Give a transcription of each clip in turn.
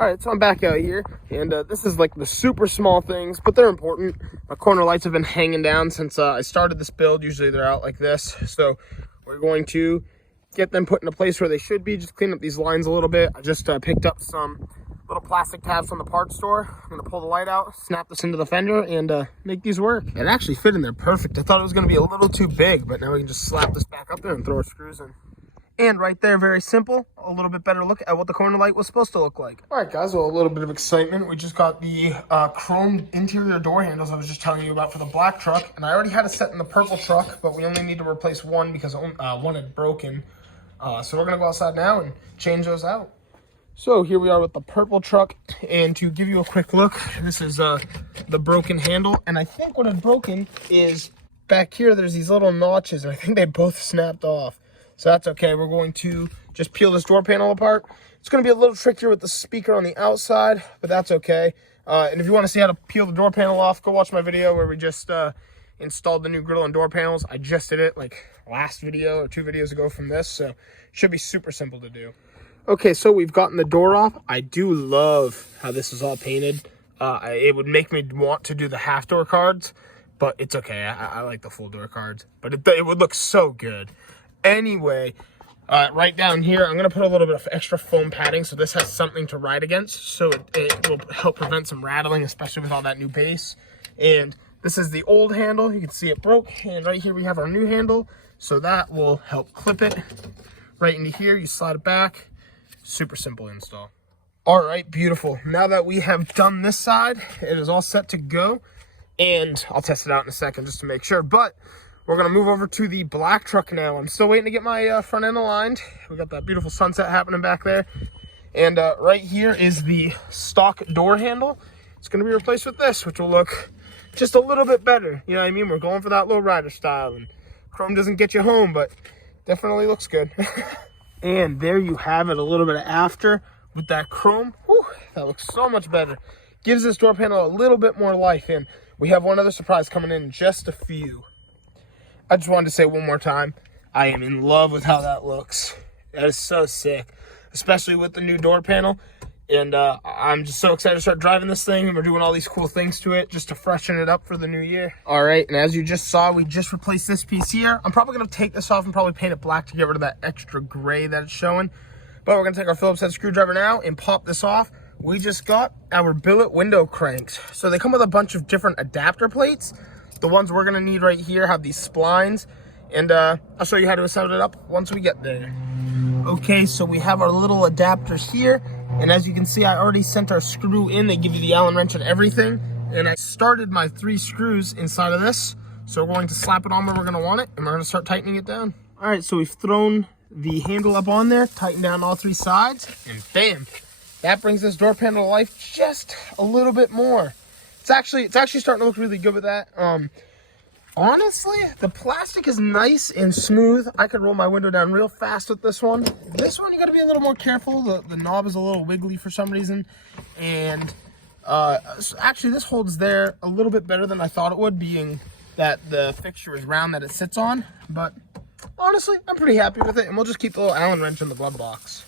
All right, so I'm back out here, and this is like the super small things, but they're important. My corner lights have been hanging down since I started this build. Usually they're out like this, so we're going to get them put in a place where they should be. Just clean up these lines a little bit. I just picked up some little plastic tabs from the parts store. I'm gonna pull the light out, snap this into the fender, and make these work. It actually fit in there perfect. I thought it was gonna be a little too big, but now we can just slap this back up there and throw our screws in. And right there, very simple, a little bit better look at what the corner light was supposed to look like. All right, guys, well, a little bit of excitement. We just got the chrome interior door handles I was just telling you about for the black truck, and I already had a set in the purple truck, but we only need to replace one because one had broken. So we're gonna go outside now and change those out. So here we are with the purple truck, and to give you a quick look, this is the broken handle, and I think what had broken is back here, there's these little notches, and I think they both snapped off. So that's okay. We're going to just peel this door panel apart. It's going to be a little trickier with the speaker on the outside, but that's okay. And if you want to see how to peel the door panel off, go watch my video where we just installed the new grill and door panels. I just did it like last video or 2 videos ago from this, so it should be super simple to do. Okay, so we've gotten the door off. I do love how this is all painted. It would make me want to do the half door cards, but it's okay. I like the full door cards, but it would look so good. Anyway, right down here, I'm going to put a little bit of extra foam padding so this has something to ride against. So it will help prevent some rattling, especially with all that new base. And this is the old handle. You can see it broke. And right here we have our new handle. So that will help clip it right into here. You slide it back. Super simple install. All right, beautiful. Now that we have done this side, it is all set to go. And I'll test it out in a second just to make sure. But we're going to move over to the black truck now. I'm still waiting to get my front end aligned. We got that beautiful sunset happening back there. And right here is the stock door handle. It's going to be replaced with this, which will look just a little bit better. You know what I mean? We're going for that low rider style. And chrome doesn't get you home, but definitely looks good. And there you have it, a little bit of after with that chrome. Whew, that looks so much better. Gives this door panel a little bit more life. And we have one other surprise coming in just a few. I just wanted to say one more time, I am in love with how that looks. That is so sick, especially with the new door panel. And I'm just so excited to start driving this thing. And we're doing all these cool things to it just to freshen it up for the new year. All right, and as you just saw, we just replaced this piece here. I'm probably going to take this off and probably paint it black to get rid of that extra gray that it's showing. But we're going to take our Phillips head screwdriver now and pop this off. We just got our billet window cranks. So they come with a bunch of different adapter plates. The ones we're gonna need right here have these splines, and I'll show you how to assemble it up once we get there. Okay, so we have our little adapters here, and as you can see, I already sent our screw in. They give you the Allen wrench and everything, and I started my 3 screws inside of this. So we're going to slap it on where we're gonna want it, and we're gonna start tightening it down. All right, so we've thrown the handle up on there, tighten down all 3 sides, and bam, that brings this door panel to life just a little bit more. It's actually starting to look really good with that. Honestly, the plastic is nice and smooth. I could roll my window down real fast with this one. This one, you gotta be a little more careful. The knob is a little wiggly for some reason. And actually, this holds there a little bit better than I thought it would, being that the fixture is round that it sits on. But honestly, I'm pretty happy with it. And we'll just keep the little Allen wrench in the glove box.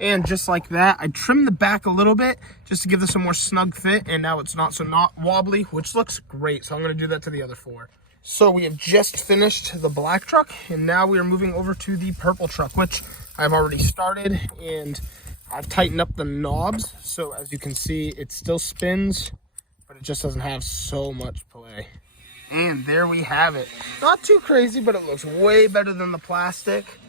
And just like that, I trimmed the back a little bit just to give this a more snug fit, and now it's not wobbly, which looks great. So I'm going to do that to the other 4. So we have just finished the black truck, and now we are moving over to the purple truck, which I've already started, and I've tightened up the knobs. So as you can see, it still spins, but it just doesn't have so much play. And there we have it. Not too crazy, but it looks way better than the plastic.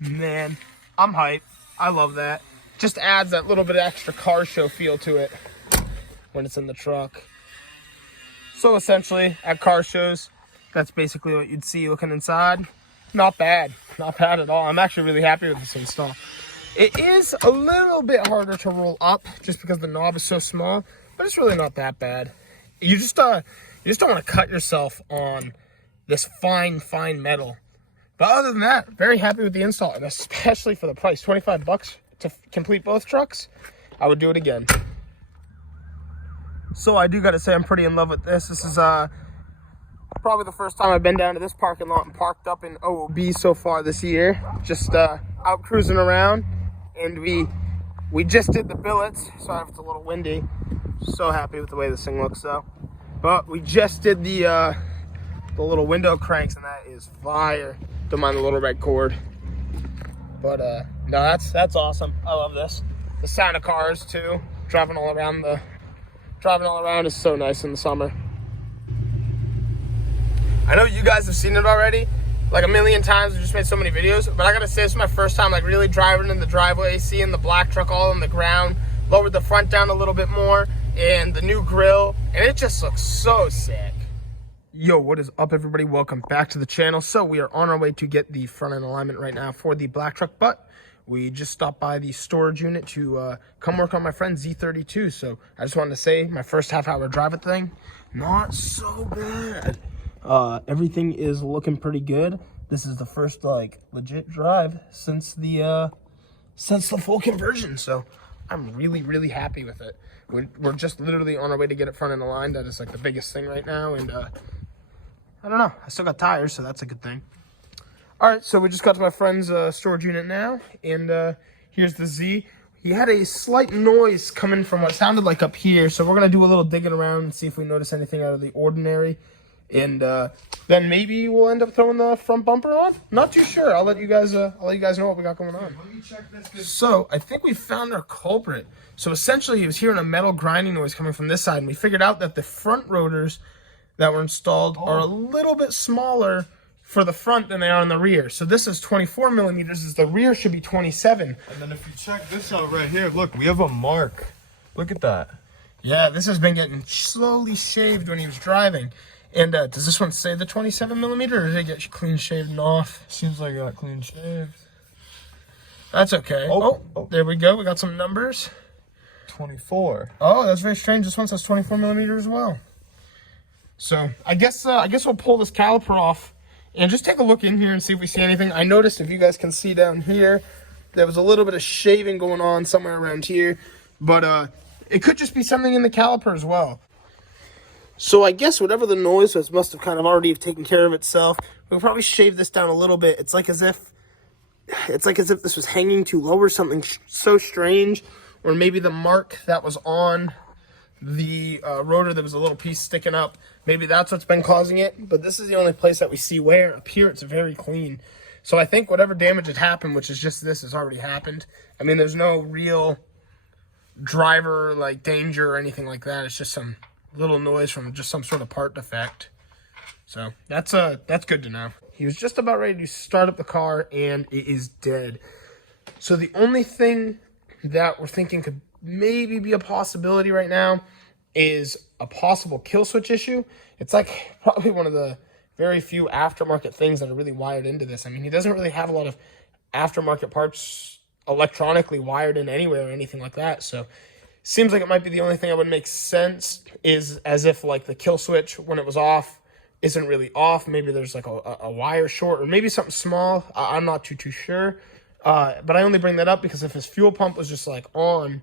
Man, I'm hyped. I love that. Just adds that little bit of extra car show feel to it when it's in the truck. So essentially, at car shows, that's basically what you'd see looking inside. Not bad. Not bad at all. I'm actually really happy with this install. It is a little bit harder to roll up just because the knob is so small, but it's really not that bad. You just don't want to cut yourself on this fine metal. But other than that, very happy with the install, and especially for the price, $25 to complete both trucks. I would do it again. So I do got to say I'm pretty in love with this. This is probably the first time I've been down to this parking lot and parked up in OOB so far this year. Just out cruising around, and we we just did the billets. Sorry if it's a little windy. So happy with the way this thing looks though. But we just did the little window cranks, and that is fire. Don't mind the little red cord. But no, that's awesome. I love this. The sound of cars too. Driving all around is so nice in the summer. I know you guys have seen it already, like a million times. We just made so many videos, but I gotta say, this is my first time like really driving in the driveway, seeing the black truck all on the ground, lowered the front down a little bit more, and the new grill, and it just looks so sick. Yo, what is up everybody? Welcome back to the channel. So we are on our way to get the front end alignment right now for the black truck, but we just stopped by the storage unit to come work on my friend Z32. So I just wanted to say, my first half-hour drive it thing, not so bad. Everything is looking pretty good. This is the first like legit drive since the full conversion. So I'm really happy with it. We're just literally on our way to get it front end aligned. That is like the biggest thing right now. And I don't know, I still got tires, so that's a good thing. All right, so we just got to my friend's storage unit now, and here's the Z. He had a slight noise coming from what sounded like up here, so we're gonna do a little digging around and see if we notice anything out of the ordinary. And then maybe we'll end up throwing the front bumper on. Not too sure. I'll let you guys know what we got going on. Let me check this. So I think we found our culprit. So essentially, he was hearing a metal grinding noise coming from this side, and we figured out that the front rotors that were installed are a little bit smaller for the front than they are in the rear. So this is 24 millimeters. As the rear should be 27. And then if you check this out right here, look, we have a mark. Look at that. Yeah, this has been getting slowly shaved when he was driving. And does this one say the 27 millimeter, or did it get clean shaved off? Seems like I got clean shaved. That's okay. Oh, there we go. We got some numbers. 24. Oh, that's very strange. This one says 24 millimeter as well. So I guess we'll pull this caliper off and just take a look in here and see if we see anything. I noticed, if you guys can see down here, there was a little bit of shaving going on somewhere around here, but it could just be something in the caliper as well. So I guess whatever the noise was must have kind of already taken care of itself. We'll probably shave this down a little bit. It's like as if this was hanging too low or something so strange, or maybe the mark that was on the rotor, there was a little piece sticking up. Maybe that's what's been causing it. But this is the only place that we see wear. Up here, it's very clean. So I think whatever damage had happened, which is just this, has already happened. I mean, there's no real driver like danger or anything like that. It's just some little noise from just some sort of part defect. So that's good to know. He was just about ready to start up the car, and it is dead. So the only thing that we're thinking could maybe be a possibility right now is a possible kill switch issue. It's like probably one of the very few aftermarket things that are really wired into this. I mean, he doesn't really have a lot of aftermarket parts electronically wired in anywhere or anything like that. So seems like it might be the only thing that would make sense, is as if like the kill switch when it was off isn't really off. Maybe there's like a wire short, or maybe something small. I'm not too sure. But I only bring that up because if his fuel pump was just like on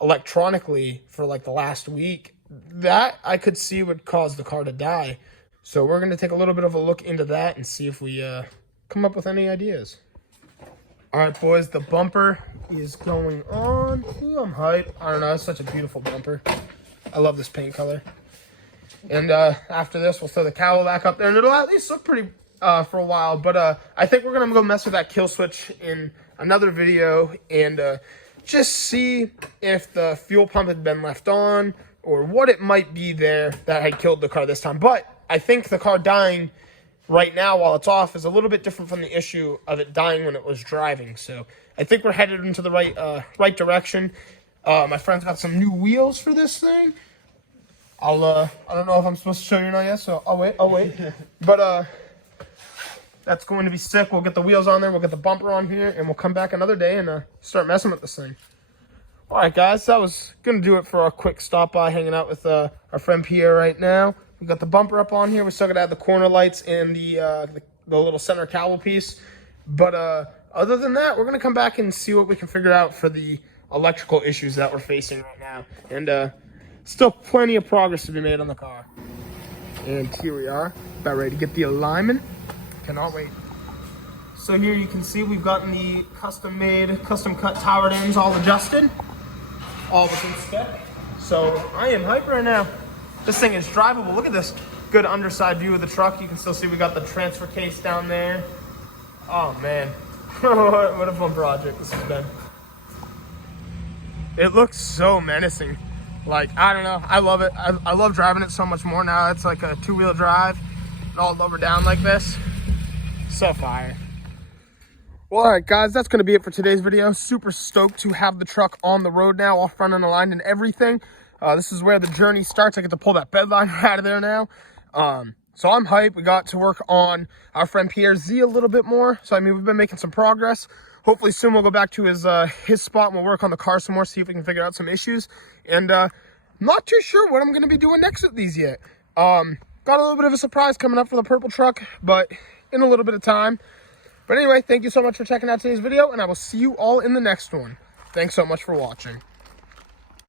electronically for like the last week, that I could see would cause the car to die. So we're going to take a little bit of a look into that and see if we come up with any ideas. All right, boys, the bumper is going on. Ooh, I'm hyped. I don't know, it's such a beautiful bumper. I love this paint color. And after this, we'll throw the cowl back up there, and it'll at least look pretty for a while. But I think we're going to go mess with that kill switch in another video and just see if the fuel pump had been left on or what it might be there that had killed the car this time. But I think the car dying right now while it's off is a little bit different from the issue of it dying when it was driving. So I think we're headed into the right direction. My friend's got some new wheels for this thing. I don't know if I'm supposed to show you or not yet, so I'll wait. But that's going to be sick. We'll get the wheels on there, we'll get the bumper on here, and we'll come back another day and start messing with this thing. All right, guys, that was gonna do it for our quick stop by, hanging out with our friend Pierre right now. We got the bumper up on here. We still gotta add the corner lights and the little center cowl piece. But other than that, we're gonna come back and see what we can figure out for the electrical issues that we're facing right now. And still plenty of progress to be made on the car. And here we are, about ready to get the alignment. Cannot wait. So here you can see we've gotten the custom made, custom cut towered ends all adjusted, all within spec. So I am hyped right now. This thing is drivable. Look at this good underside view of the truck. You can still see we got the transfer case down there. Oh man, what a fun project this has been. It looks so menacing. Like, I don't know, I love it. I love driving it so much more now. It's like a two-wheel drive, all lower down like this. So fire. Well, all right, guys, that's going to be it for today's video. Super stoked to have the truck on the road now, all front and aligned and everything. This is where the journey starts. I get to pull that bed liner out of there now. So I'm hyped. We got to work on our friend Pierre's Z a little bit more. So, I mean, we've been making some progress. Hopefully soon we'll go back to his spot and we'll work on the car some more, see if we can figure out some issues. And not too sure what I'm going to be doing next with these yet. Got a little bit of a surprise coming up for the purple truck, but in a little bit of time. But anyway, thank you so much for checking out today's video, and I will see you all in the next one. Thanks so much for watching.